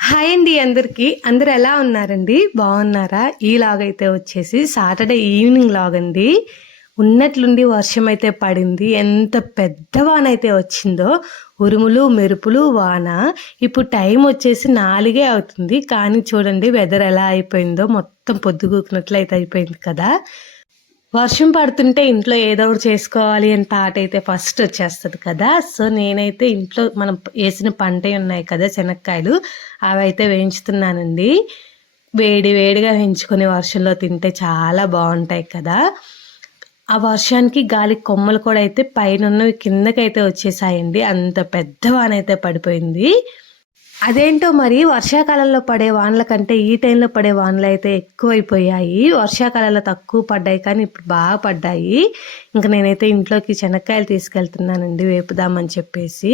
Hi అండి అందరికీ. అందరూ ఎలా ఉన్నారండి? బాగున్నారా? ఈ లాగ్ అయితే వచ్చేసి సాటర్డే ఈవినింగ్ లాగ్ అండి. ఉన్నట్లుండి వర్షం అయితే పడింది. ఎంత పెద్ద వాన అయితే వచ్చిందో, ఉరుములు, మెరుపులు, వాన. ఇప్పుడు టైం వచ్చేసి 4 అవుతుంది. కానీ చూడండి వెదర్ ఎలా అయిపోయిందో, మొత్తం పొద్దుగూకునట్లు అయితే అయిపోయింది కదా! వర్షం పడుతుంటే ఇంట్లో ఏదో ఒకటి చేసుకోవాలి అని థాట్ అయితే ఫస్ట్ వచ్చేస్తది కదా! సో, నేనైతే ఇంట్లో మనం ఏసిన పంటయి ఉన్నాయి కదా! శనక్కాయలు అవైతే వేయించుతున్నానండి. వేడి వేడిగా వేయించుకొని వర్షంలో తింటే చాలా బావుంటాయి కదా! ఆ వర్షానికి గాలికి కొమ్మలు కూడా అయితే పైనున్నవి కిందకైతే వచ్చేసాయండి. అంత పెద్ద వానైతే పడిపోయింది. అదేంటో మరి వర్షాకాలంలో పడే వానల కంటే ఈ టైంలో పడే వానలైతే ఎక్కువైపోయాయి. వర్షాకాలంలో తక్కువ పడ్డాయి కానీ ఇప్పుడు బాగా పడ్డాయి. ఇంక నేనైతే ఇంట్లోకి శనక్కాయలు తీసుకెళ్తున్నానండి వేపుదామని చెప్పేసి.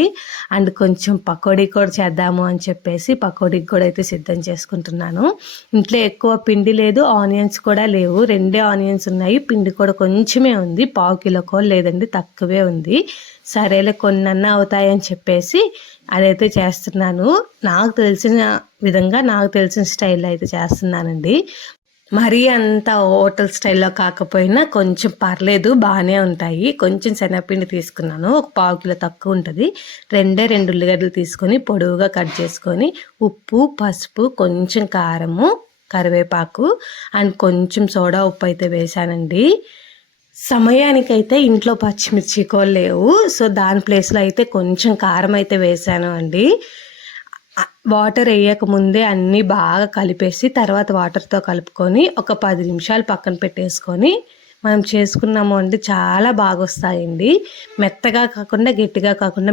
అండ్ కొంచెం పకోడీ కూడా చేద్దాము అని చెప్పేసి పకోడీకి కూడా అయితే సిద్ధం చేసుకుంటున్నాను. ఇంట్లో ఎక్కువ పిండి లేదు, ఆనియన్స్ కూడా లేవు. 2 ఆనియన్స్ ఉన్నాయి. పిండి కూడా కొంచెమే ఉంది. పావు కిలోకో లేదండి తక్కువే ఉంది. సరేలే కొన్నన్నా అవుతాయని చెప్పేసి అదైతే చేస్తున్నాను. నాకు తెలిసిన విధంగా, నాకు తెలిసిన స్టైల్‌లో అయితే చేస్తున్నానండి. మరీ అంత హోటల్ స్టైల్‌లో కాకపోయినా కొంచెం పర్లేదు బానే ఉంటాయి. కొంచెం శనగపిండి తీసుకున్నాను. ఒక పావు కిలో తక్కువ ఉంటది. 2 ఉల్లిగడ్డలు తీసుకొని పొడవుగా కట్ చేసుకొని, ఉప్పు, పసుపు, కొంచెం కారము, కరివేపాకు అండ్ కొంచెం సోడా ఉప్పు అయితే వేశానండి. సమయానికైతే ఇంట్లో పచ్చిమిర్చి కూడా లేవు. సో, దాని ప్లేస్‌లో అయితే కొంచెం కారం అయితే వేశాను అండి. వాటర్ ఎయ్యకముందే అన్నీ బాగా కలిపేసి తర్వాత వాటర్‌తో కలుపుకొని ఒక 10 నిమిషాలు పక్కన పెట్టేసుకొని మనం చేసుకున్నాము అంటే చాలా బాగొస్తాయండి. మెత్తగా కాకుండా, గట్టిగా కాకుండా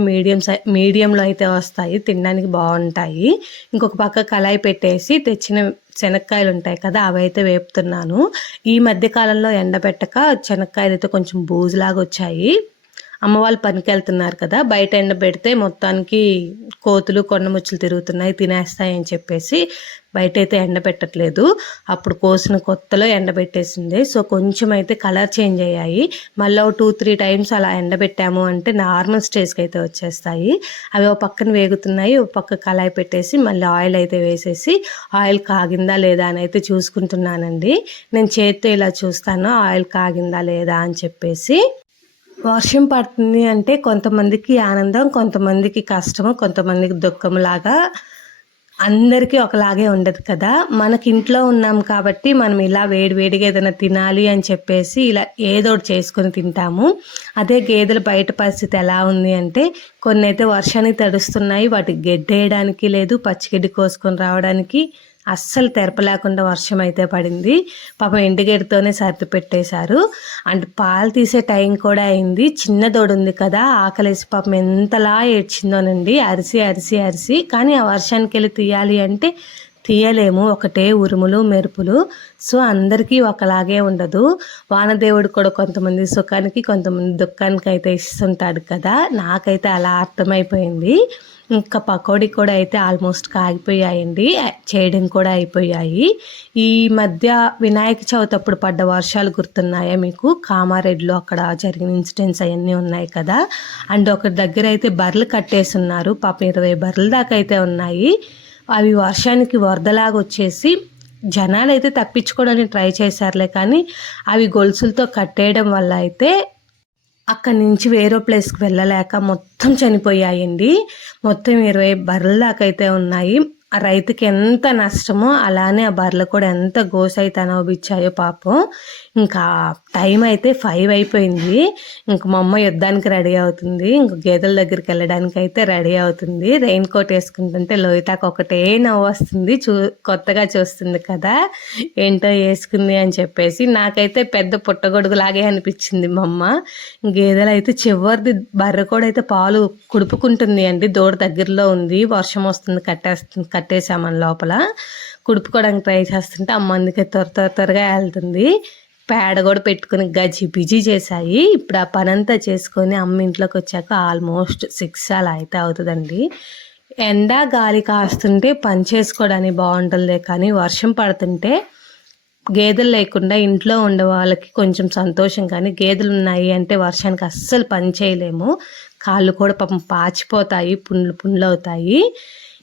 మీడియంలో అయితే వస్తాయి. తినడానికి బావుంటాయి. ఇంకొక పక్క కళాయి పెట్టేసి తెచ్చిన శనక్కాయలు ఉంటాయి కదా! అవైతే వేపుతున్నాను. ఈ మధ్య కాలంలో ఎండబెట్టక శనక్కాయలైతే కొంచెం బూజులాగా వచ్చాయి. అమ్మ వాళ్ళు పనికెళ్తున్నారు కదా! బయట ఎండబెడితే మొత్తానికి కోతులు, కొండముచ్చులు తిరుగుతున్నాయి, తినేస్తాయని చెప్పేసి బయటైతే ఎండబెట్టట్లేదు. అప్పుడు కోసిన కొత్తలో ఎండబెట్టేసింది. సో, కొంచెం అయితే కలర్ చేంజ్ అయ్యాయి. మళ్ళీ ఓ 2, 3 టైమ్స్ అలా ఎండబెట్టాము అంటే నార్మల్ స్టేజ్‌కి అయితే వచ్చేస్తాయి. అవి ఓ పక్కన వేగుతున్నాయి. ఓ పక్క కళాయి పెట్టేసి మళ్ళీ ఆయిల్ అయితే వేసేసి, ఆయిల్ కాగిందా లేదా అని అయితే చూసుకుంటున్నానండి. నేను చేత్తో ఇలా చూస్తాను ఆయిల్ కాగిందా లేదా అని చెప్పేసి. వర్షం పడుతుంది అంటే కొంతమందికి ఆనందం, కొంతమందికి కష్టము, కొంతమందికి దుఃఖంలాగా అందరికీ ఒకలాగే ఉండదు కదా! మనకి ఇంట్లో ఉన్నాం కాబట్టి మనం ఇలా వేడి వేడిగా ఏదైనా తినాలి అని చెప్పేసి ఇలా ఏదోకటి చేసుకొని తింటాము. అదే గేదెలు బయట పరిస్థితి ఎలా ఉంది అంటే కొన్నైతే వర్షానికి తడుస్తున్నాయి. వాటికి గెడ్డేయడానికి లేదు, పచ్చిగడ్డి కోసుకొని రావడానికి అస్సలు తెరపలేకుండా వర్షం అయితే పడింది. పాపం ఎండుగడ్డితోనే సర్ది పెట్టేశారు. అండ్ పాలు తీసే టైం కూడా అయింది. చిన్న దూడుంది కదా, ఆకలేసి పాపం ఎంతలా ఏడ్చిందోనండి. అరిసి అరిసి అరిసి కానీ ఆ వర్షానికెళ్ళి తీయాలి అంటే తీయలేము. ఒకటే ఉరుములు, మెరుపులు. సో, అందరికీ ఒకలాగే ఉండదు. వానదేవుడు కూడా కొంతమంది సుఖానికి, కొంతమంది దుఃఖానికి అయితే ఇస్తుంటాడు కదా! నాకైతే అలా అర్థమైపోయింది. ఇంకా పకోడీ కూడా అయితే ఆల్మోస్ట్ కాగిపోయాయండి. చేయడం కూడా అయిపోయాయి. ఈ మధ్య వినాయక చవితి అప్పుడు పడ్డ వర్షాలు గుర్తున్నాయా మీకు? కామారెడ్డిలో అక్కడ జరిగిన ఇన్సిడెంట్స్ అయన్నీ ఉన్నాయి కదా! అండ్ ఒకరి దగ్గర అయితే బర్రెలు కట్టేసున్నారు. పాపం 20 బర్రెల దాకా అయితే ఉన్నాయి. అవి వర్షానికి వరదలాగా వచ్చేసి జనాలైతే తప్పించుకోవడానికి ట్రై చేశారులే కానీ అవి గొలుసులతో కట్టేయడం వల్ల అయితే అక్కడి నుంచి వేరే ప్లేస్‌కి వెళ్ళలేక మొత్తం చనిపోయాయండి. మొత్తం 20 బర్రెల దాకా అయితే ఉన్నాయి. ఆ రైతుకి ఎంత నష్టమో అలానే ఆ బర్రెలు కూడా ఎంత గోసైతే అనుభవించాయో పాపం. ఇంకా టైం అయితే 5 అయిపోయింది. ఇంక మా అమ్మ యుద్ధానికి రెడీ అవుతుంది. ఇంక గేదెల దగ్గరికి వెళ్ళడానికి అయితే రెడీ అవుతుంది. రెయిన్ కోట్ వేసుకుంటుంటే లోహితకి ఒకటే నవ్వొస్తుంది. కొత్తగా చూస్తుంది కదా! ఏంటో వేసుకుంది అని చెప్పేసి. నాకైతే పెద్ద పుట్టగొడుగులాగే అనిపించింది మా అమ్మ. గేదెలైతే చివరిది బర్రె కూడా అయితే పాలు కుడుపుకుంటుంది అండి. దూడ దగ్గరలో ఉంది. వర్షం వస్తుంది కట్టేసామని లోపల. కుడుపుకోవడానికి ట్రై చేస్తుంటే అమ్మ అందుకే త్వరగా వెళ్తుంది. పేడ కూడా పెట్టుకుని గజిబిజి చేశాయి. ఇప్పుడు ఆ పనంతా చేసుకొని అమ్మ ఇంట్లోకి వచ్చాక ఆల్మోస్ట్ 6 అలా అయితే అవుతుందండి. ఎండ గాలి కాస్తుంటే పని చేసుకోవడానికి బాగుంటుందే కానీ వర్షం పడుతుంటే గేదెలు లేకుండా ఇంట్లో ఉండే వాళ్ళకి కొంచెం సంతోషం కానీ గేదెలు ఉన్నాయి అంటే వర్షానికి అస్సలు పని చేయలేము. కాళ్ళు కూడా పాపం పాచిపోతాయి, పుండ్లు అవుతాయి.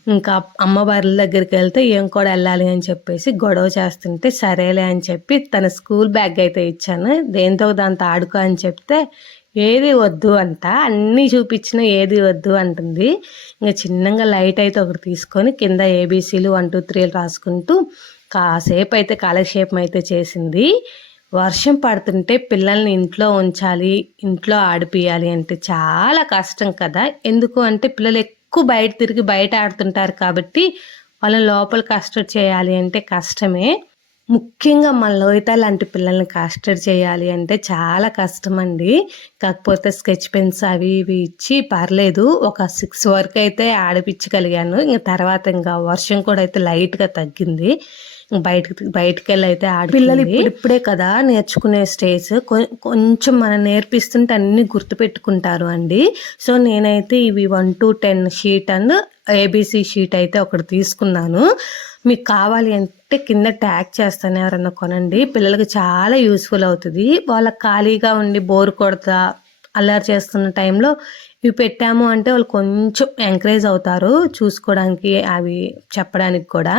ఇంకా అమ్మ బర్రెల దగ్గరికి వెళ్తే ఏం కూడా వెళ్ళాలి అని చెప్పేసి గొడవ చేస్తుంటే సరేలే అని చెప్పి తన స్కూల్ బ్యాగ్ అయితే ఇచ్చాను. దేంతో దాంతో ఆడుకో అని చెప్తే ఏది వద్దు అంట, అన్నీ చూపించిన ఏది వద్దు అంటుంది. ఇంకా చిన్నగా లైట్ అయితే ఒకటి తీసుకొని కింద ఏబీసీలు 1 2 3 రాసుకుంటూ కాసేపు అయితే కాలక్షేపం అయితే చేసింది. వర్షం పడుతుంటే పిల్లల్ని ఇంట్లో ఉంచాలి, ఇంట్లో ఆడిపియాలి అంటే చాలా కష్టం కదా. ఎందుకు అంటే పిల్లలు ఎక్కువ బయట తిరిగి బయట ఆడుతుంటారు కాబట్టి వాళ్ళని లోపల కస్టర్డ్ చేయాలి అంటే కష్టమే. ముఖ్యంగా మన లోహిత లాంటి పిల్లల్ని కస్టర్డ్ చేయాలి అంటే చాలా కష్టం అండి. కాకపోతే స్కెచ్ పెన్స్ అవి ఇవి ఇచ్చి పర్లేదు ఒక 6 వరకు అయితే ఆడిపించగలిగాను. ఇంకా తర్వాత ఇంకా వర్షం కూడా అయితే లైట్గా తగ్గింది. బయటికి వెళ్ళి అయితే పిల్లలు ఇప్పుడే కదా నేర్చుకునే స్టేజ్, కొంచెం మనం నేర్పిస్తుంటే అన్ని గుర్తుపెట్టుకుంటారు అండి. సో నేనైతే ఇవి 1 to 10 sheet and ABC sheet అయితే ఒకటి తీసుకున్నాను. మీకు కావాలి అంటే కింద ట్యాగ్ చేస్తాను, ఎవరన్నా కొనండి. పిల్లలకి చాలా యూస్ఫుల్ అవుతుంది. వాళ్ళకి ఖాళీగా ఉండి బోర్ కొడతా అల్లరి చేస్తున్న టైంలో ఇవి పెట్టాము అంటే వాళ్ళు కొంచెం ఎంకరేజ్ అవుతారు చూసుకోవడానికి, అవి చెప్పడానికి కూడా.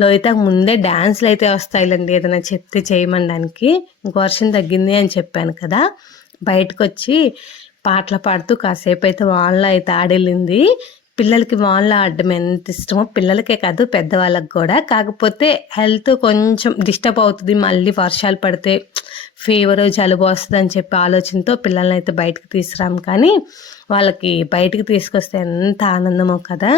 లోహితకు ముందే డ్యాన్స్లు అయితే వస్తాయిలండి ఏదైనా చెప్తే చేయమనడానికి. ఇంక వర్షం తగ్గింది అని చెప్పాను కదా, బయటకు వచ్చి పాటలు పాడుతూ కాసేపు అయితే వానలో అయితే ఆడెళ్ళింది. పిల్లలకి వానలో ఆడడం ఎంత ఇష్టమో పిల్లలకే కాదు పెద్దవాళ్ళకి కూడా. కాకపోతే హెల్త్ కొంచెం డిస్టర్బ్ అవుతుంది, మళ్ళీ వర్షాలు పడితే ఫీవర్ జలుబు వస్తుంది అని చెప్పి ఆలోచనతో పిల్లల్ని అయితే బయటకు తీసుకురాము. కానీ వాళ్ళకి బయటికి తీసుకొస్తే ఎంత ఆనందమో కదా.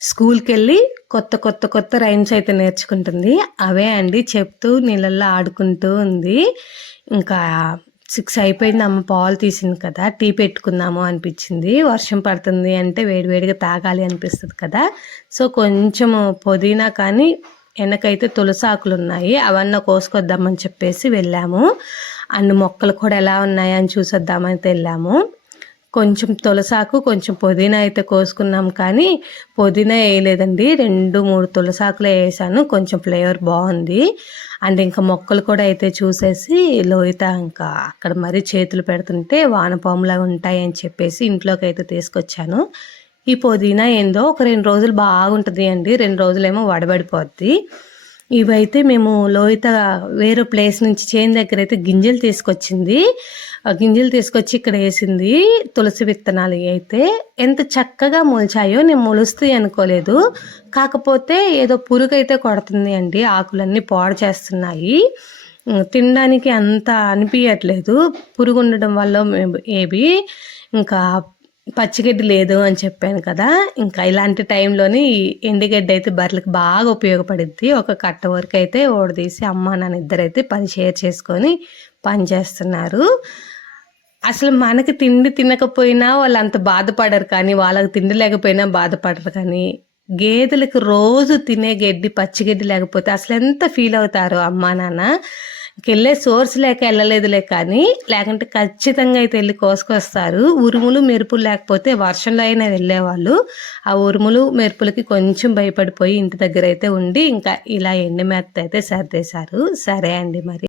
స్కూల్కి వెళ్ళి కొత్త రైమ్స్ అయితే నేర్చుకుంటుంది. అవే అండి చెప్తూ నీళ్ళల్లో ఆడుకుంటూ ఉంది. ఇంకా 6 అయిపోయింది, అమ్మ పాలు తీసింది కదా, టీ పెట్టుకుందాము అనిపించింది. వర్షం పడుతుంది అంటే వేడివేడిగా తాగాలి అనిపిస్తుంది కదా. సో కొంచెము పుదీనా కానీ వెనకైతే తులసి ఆకులు ఉన్నాయి, అవన్నీ కోసుకొద్దామని చెప్పేసి వెళ్ళాము. అన్ని మొక్కలు కూడా ఎలా ఉన్నాయని చూసొద్దామని వెళ్ళాము. కొంచెం తులసాకు కొంచెం పుదీనా అయితే కోసుకున్నాం, కానీ పుదీనా వేయలేదండి, 2 3 తులసాకులే వేసాను. కొంచెం ఫ్లేవర్ బాగుంది. అండ్ ఇంకా మొక్కలు కూడా అయితే చూసేసి లోహిత ఇంకా అక్కడ మరీ చేతులు పెడుతుంటే వానపాములాగా ఉంటాయి అని చెప్పేసి ఇంట్లోకి అయితే తీసుకొచ్చాను. ఈ పుదీనా ఏందో ఒక 2 రోజులు బాగుంటుంది అండి, 2 రోజులేమో వడబడిపోద్ది. ఇవైతే మేము లోహిత వేరే ప్లేస్ నుంచి చేను దగ్గర అయితే గింజలు తీసుకొచ్చింది. ఆ గింజలు తీసుకొచ్చి ఇక్కడ వేసింది. తులసి విత్తనాలు అయితే ఎంత చక్కగా మొలిచాయో, నేను మొలుస్తాయి అనుకోలేదు. కాకపోతే ఏదో పురుగు అయితే కొడుతుంది అండి, ఆకులన్నీ పాడు చేస్తున్నాయి. తినడానికి అంత అనిపించట్లేదు, పురుగు ఉండడం వల్ల ఏవి. ఇంకా పచ్చిగడ్డి లేదు అని చెప్పాను కదా, ఇంకా ఇలాంటి టైంలోని ఎండుగడ్డి అయితే బర్రెలకు బాగా ఉపయోగపడుద్ది. ఒక కట్ట వరకు అయితే ఓడదీసి అమ్మ నాన్న ఇద్దరైతే పని షేర్ చేసుకొని పని చేస్తున్నారు. అసలు మనకి తిండి తినకపోయినా వాళ్ళు అంత బాధపడరు, కానీ వాళ్ళకి తిండి లేకపోయినా బాధపడరు. కానీ గేదెలకు రోజు తినే గడ్డి పచ్చిగడ్డి లేకపోతే అసలు ఎంత ఫీల్ అవుతారో అమ్మా నాన్న. వెళ్ళే సోర్స్ లేక వెళ్ళలేదులే, కానీ లేకుంటే ఖచ్చితంగా అయితే వెళ్ళి కోసుకొస్తారు. ఉరుములు మెరుపులు లేకపోతే వర్షంలో అయినా వెళ్ళేవాళ్ళు. ఆ ఉరుములు మెరుపులకి కొంచెం భయపడిపోయి ఇంటి దగ్గర అయితే ఉండి ఇంకా ఇలా ఎండు మేత అయితే సర్దేశారు. సరే అండి మరి.